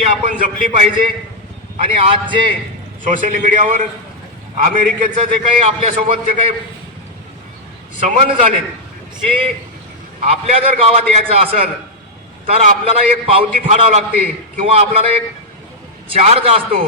ती आपण जपली पाहिजे। आणि आज जे सोशल मीडियावर अमेरिकेचं जे काही आपल्यासोबत जे काही समन झाले की आपल्या जर गावात यायचं असेल तर आपल्याला एक पावती फाडावी लागते किंवा आपल्याला एक चार्ज असतो।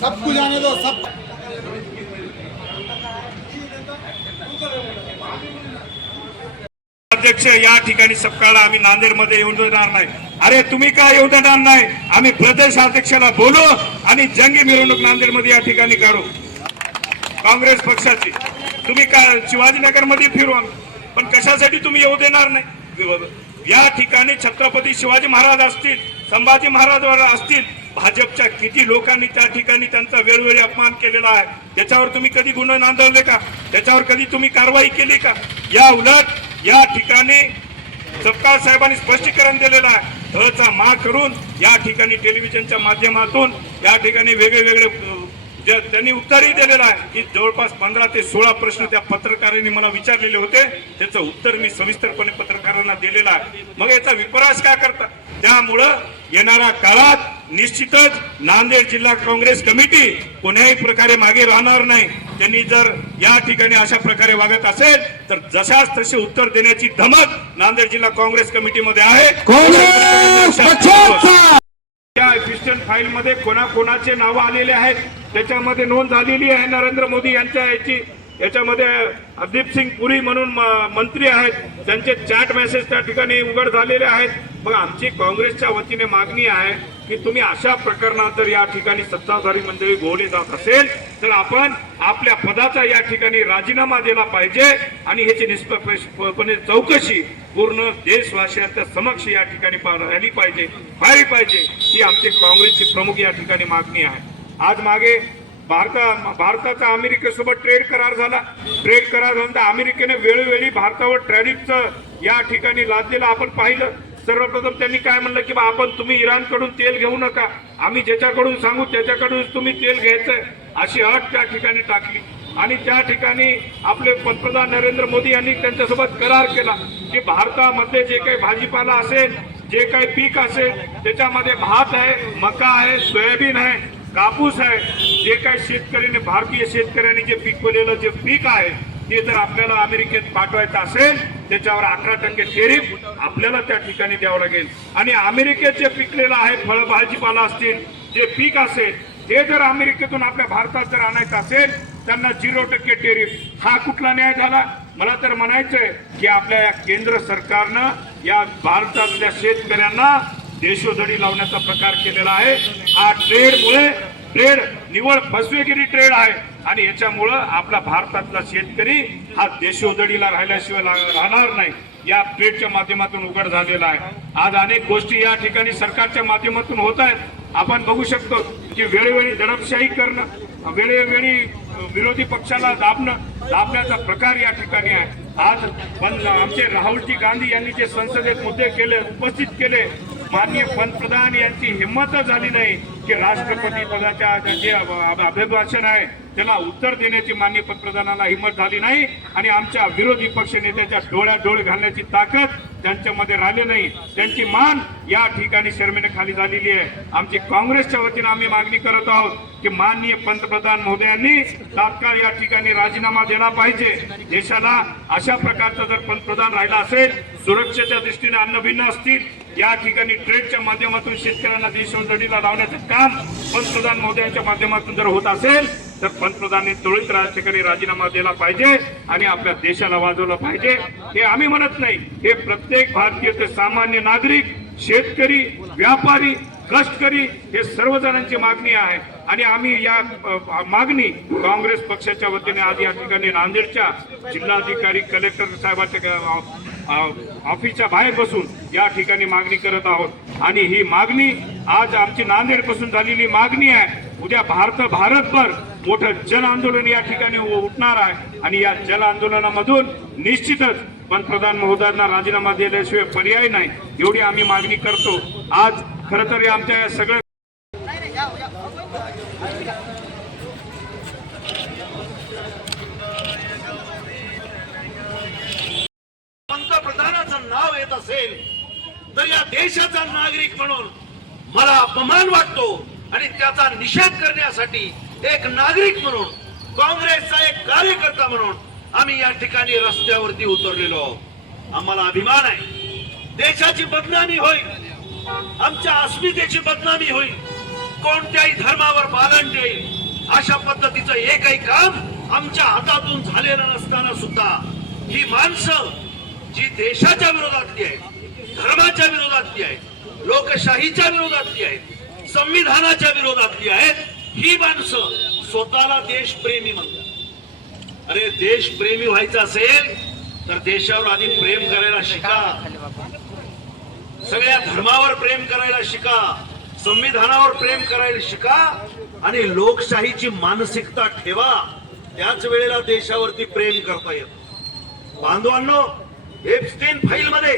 सबको जाने दो सब। अध्यक्ष या ठिकाणी सपकाळला आम्ही नांदेडमध्ये येऊन देणार नाही। अरे तुम्ही काय येऊ देणार नाही? आम्ही प्रदेश अध्यक्षाला बोलू आणि जंगी मिरवणूक नांदेडमध्ये या ठिकाणी काढू काँग्रेस पक्षाची। तुम्ही काय शिवाजीनगर मध्ये फिरू पण कशासाठी तुम्ही येऊ देणार नाही? या ठिकाणी छत्रपती शिवाजी महाराज असतील, संभाजी महाराज असतील, भाजपच्या किती लोकांनी त्या ठिकाणी त्यांचा वेळोवेळी अपमान केलेला आहे। त्याच्यावर तुम्ही कधी गुन्हे नोंदवले का? त्याच्यावर कधी तुम्ही कारवाई केली का? या उलट या ठिकाणी सपकाळ साहेबांनी स्पष्टीकरण दिलेलं आहे। धळचा माग करून या ठिकाणी टेलिव्हिजनच्या माध्यमातून या ठिकाणी वेगवेगळे त्यांनी उत्तरही दिलेलं आहे की जवळपास 15 ते 16 प्रश्न त्या पत्रकारांनी मला विचारलेले होते, त्याचं उत्तर मी सविस्तरपणे पत्रकारांना दिलेलं आहे। मग याचा विपरास का करता? त्यामुळं येणाऱ्या काळात निश्चितच नांदेड जिल्हा काँग्रेस कमिटी कोण्याही प्रकारे मागे राहणार नाही। त्यांनी जर या ठिकाणी अशा प्रकारे वागत असेल तर जशाच तसे उत्तर देण्याची धमक नांदेड जिल्हा काँग्रेस कमिटीमध्ये आहे। त्या क्रिस्टियन फाईल मध्ये कोणाकोणाचे नाव आलेले आहेत त्याच्यामध्ये नोंद झालेली आहे। नरेंद्र मोदी यांच्या याच्यामध्ये हरदीप सिंग पुरी म्हणून मंत्री आहेत, त्यांचे चॅट मेसेज त्या ठिकाणी उघड झालेले आहेत। मग आमची काँग्रेसच्या वतीने मागणी आहे की तुम्ही अशा प्रकरणात जर या ठिकाणी सत्ताधारी मंडळी गोवली जात असेल तर आपण आपल्या पदाचा या ठिकाणी राजीनामा दिला पाहिजे आणि ह्याची निष्पक्षपणे चौकशी पूर्ण देशवासियांच्या समक्ष या ठिकाणी राहिली पाहिजे, व्हायला पाहिजे। ही आमची काँग्रेसची प्रमुख या ठिकाणी मागणी आहे। आज मागे भारताचा अमेरिकेसोबत ट्रेड करार झाला। ट्रेड करार झाल्यानंतर अमेरिकेने वेळोवेळी भारतावर टॅरिफचं या ठिकाणी लादलेलं आपण पाहिलं। सर्वप्रथम त्यांनी काय म्हणलं की आपण तुम्ही इराणकडून तेल घेऊ नका, आम्ही ज्याच्याकडून सांगू त्याच्याकडून तुम्ही तेल घ्यायचंय अशी अट त्या ठिकाणी टाकली। आणि त्या ठिकाणी आपले पंतप्रधान नरेंद्र मोदी यांनी त्यांच्यासोबत करार केला की भारतामध्ये जे काही भाजीपाला असेल, जे काही पीक असेल, त्याच्यामध्ये भात आहे, मका आहे, सोयाबीन आहे, कापूस आहे, जे काही शेतकऱ्यांनी भारतीय शेतकऱ्यांनी जे पिकवलेलं जे पीक आहे ते जर आपल्याला अमेरिकेत पाठवायचं असेल त्याच्यावर 11% टेरिफ आपल्याला त्या ठिकाणी द्यावं लागेल। आणि अमेरिकेत जे पिकलेलं आहे फळभाजीपाला असतील, जे पीक असेल ते जर अमेरिकेतून आपल्या भारतात जर आणायचं असेल त्यांना 0% टेरिफ। हा कुठला न्याय झाला? मला तर म्हणायचंय की आपल्या या केंद्र सरकारनं या भारतातल्या शेतकऱ्यांना देशोधडी लावण्याचा प्रकार केलेला आहे। हा ट्रेड निवळ फसवेगिरी ट्रेड आहे आणि याच्यामुळं आपला भारतातला शेतकरी हा देशोधडीला राहिल्याशिवाय राहणार नाही। या ट्रेडच्या माध्यमातून उघड झालेला आहे। आज अनेक गोष्टी या ठिकाणी सरकारच्या माध्यमातून होत आहेत। आपण बघू शकतो की वेळोवेळी दडपशाही करणं, वेळोवेळी विरोधी पक्षाला दाबण्याचा प्रकार या ठिकाणी आहे। आज पण आमचे राहुलजी गांधी यांनी जे संसदेत मुद्दे केले, उपस्थित केले, माननीय पंतप्रधान यांची हिंमतच झाली नाही की राष्ट्रपती पदाच्या जे अभिभाषण आहे त्याला उत्तर देण्याची माननीय पंतप्रधानाला हिंमत झाली नाही आणि आमच्या विरोधी पक्ष नेत्याच्या डोळ्यात डोळे घालण्याची ताकद त्यांच्यामध्ये राहिली नाही। त्यांची मान या ठिकाणी शर्मेने खाली झालेली आहे। आमची काँग्रेसच्या वतीने आम्ही मागणी करत आहोत की माननीय पंतप्रधान महोदयांनी तात्काळ या ठिकाणी राजीनामा दिला पाहिजे। देशाला अशा प्रकारचा जर पंतप्रधान राहिला असेल, सुरक्षेच्या दृष्टीने अन्नभिन्न असतील, या ठिकाणी ट्रेडच्या माध्यमातून शेतकऱ्यांना देशोधडीला लावण्याचं काम पंतप्रधान महोदयांच्या माध्यमातून जर होत असेल तर पंतप्रधानांनी त्वरित या ठिकाणी राजीनामा दिला पाहिजे आणि आपल्या देशाला वाजवलं पाहिजे। हे आम्ही म्हणत नाही, हे प्रत्येक भारतीय ते सामान्य नागरिक, शेतकरी, व्यापारी, कष्टकरी हे सर्वजणांची मागणी आहे। आणि आम्ही या मागणी काँग्रेस पक्षाच्या वतीने आज या ठिकाणी नांदेडच्या जिल्हाधिकारी कलेक्टर साहेबांच्या ऑफिसच्या बाहेर बसून या ठिकाणी मागणी करत आहोत। आणि ही मागणी आज आमची नांदेड पासून झालेली मागणी आहे। उद्या भारतभर मोठं जन आंदोलन या ठिकाणी उठणार आहे आणि या जन आंदोलनामधून निश्चितच पंतप्रधान महोदयांना राजीनामा दिल्याशिवाय पर्याय नाही, एवढी आम्ही मागणी करतो. आज खरं तर आमच्या या सगळ्या पंतप्रधानाचं नाव येत असेल तर या देशाचा नागरिक म्हणून मला अपमान वाटतो आणि त्याचा निषेध करण्यासाठी एक नागरिक म्हणून, काँग्रेसचा एक कार्यकर्ता म्हणून आम्ही या ठिकाणी रस्त्यावरती उतरलेलो आहोत. आम्हाला अभिमान आहे. देशाची बदनामी होईल, आमच्या अस्मितेची बदनामी होईल, कोणत्याही धर्मावर बालंट येईल अशा पद्धतीचं एकही काम आमच्या हातातून झालेलं नसताना सुद्धा ही माणसं जी देशाच्या विरोधातली आहेत, धर्माच्या विरोधातली आहेत, लोकशाहीच्या विरोधातली आहेत, संविधानाच्या विरोधातली आहेत, ही माणसं स्वतःला देशप्रेमी म्हणतात. अरे देशप्रेमी व्हायचं असेल तर देशावर आधी प्रेम करायला शिका, सगळ्या धर्मावर प्रेम करायला शिका, संविधानावर प्रेम करायला शिका आणि लोकशाहीची मानसिकता ठेवा. त्याच वेळेला देशावरती प्रेम करता येतं. बांधवांनो, एप्स्टीन फाईल मध्ये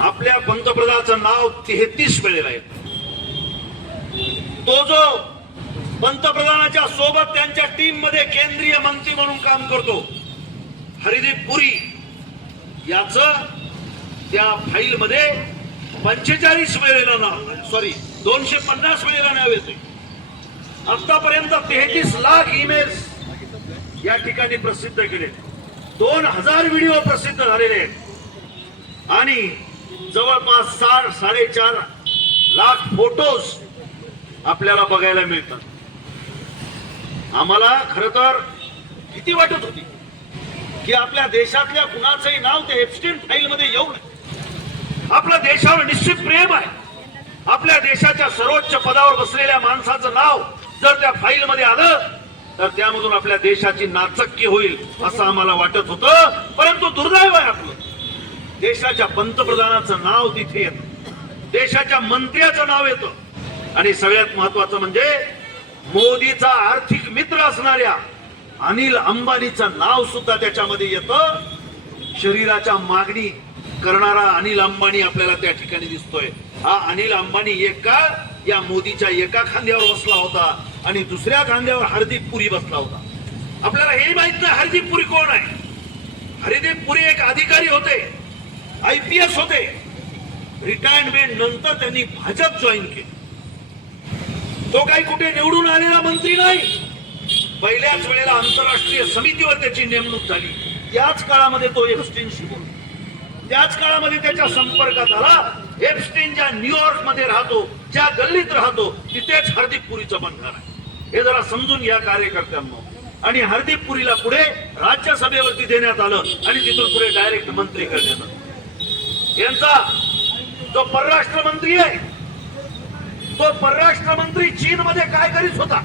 आपल्या पंतप्रधानाचं नाव 33 वेळेला येतं. तो जो पंतप्रधानाच्या सोबत त्यांच्या टीम मध्ये केंद्रीय मंत्री म्हणून काम करतो, हरिदीप पुरी, याच त्या फाईल मध्ये 45 वेळेला नाव, सॉरी 250 वेळेला नाव येते. आतापर्यंत 33 लाख ईमेल्स या ठिकाणी प्रसिद्ध केले, 2000 व्हिडिओ प्रसिद्ध झालेले आहेत आणि जवळपास 4-4.5 लाख फोटोज आपल्याला बघायला मिळतात. आम्हाला खर तर भीती वाटत होती की आपल्या देशातल्या कुणाचंही नाव ते एप्स्टीन फाईल मध्ये येऊ नये. आपल्या देशावर निश्चित प्रेम आहे. आपल्या देशाच्या सर्वोच्च पदावर बसलेल्या माणसाचं नाव जर त्या फाईल मध्ये आलं तर त्यामधून आपल्या देशाची नाचक्की होईल असं आम्हाला वाटत होतं. परंतु दुर्दैव आहे आपलं, देशाच्या पंतप्रधानाचं नाव तिथे येतं, देशाच्या मंत्र्याचं नाव येतं आणि सगळ्यात महत्वाचं म्हणजे मोदीचा आर्थिक मित्र असणाऱ्या अनिल अंबानीचं नाव सुद्धा त्याच्यामध्ये येतं. शरीराच्या मागणी करणारा अनिल अंबानी आपल्याला त्या ठिकाणी दिसतोय. हा अनिल अंबानी एक काळ या मोदीच्या एका खांद्यावर बसला होता आणि दुसऱ्या खांद्यावर हरदीप पुरी बसला होता. आपल्याला हे माहित नाही हरदीप पुरी कोण आहे. हरदीप पुरी एक अधिकारी होते, IPS होते. रिटायरमेंट नंतर त्यांनी भाजप जॉईन केली. तो काही कुठे निवडून आलेला मंत्री नाही. पहिल्याच वेळेला आंतरराष्ट्रीय समितीवर त्याची नेमणूक झाली. त्याच काळामध्ये तो एप्स्टीनशी बोलतो, त्याच काळामध्ये त्याच्या संपर्कात आला. एप्स्टीन ज्या न्यूयॉर्क मध्ये राहतो, ज्या गल्लीत राहतो, तिथेच हरदीप पुरीचं बंधन आहे. हे जरा समजून घ्या कार्यकर्त्यांनो. आणि हरदीप पुरीला पुढे राज्यसभेवरती देण्यात आलं आणि तिथून पुढे डायरेक्ट मंत्री करण्यात आलं. यांचा जो परराष्ट्र मंत्री आहे, तो परराष्ट्र मंत्री चीन मध्ये काय करीत होता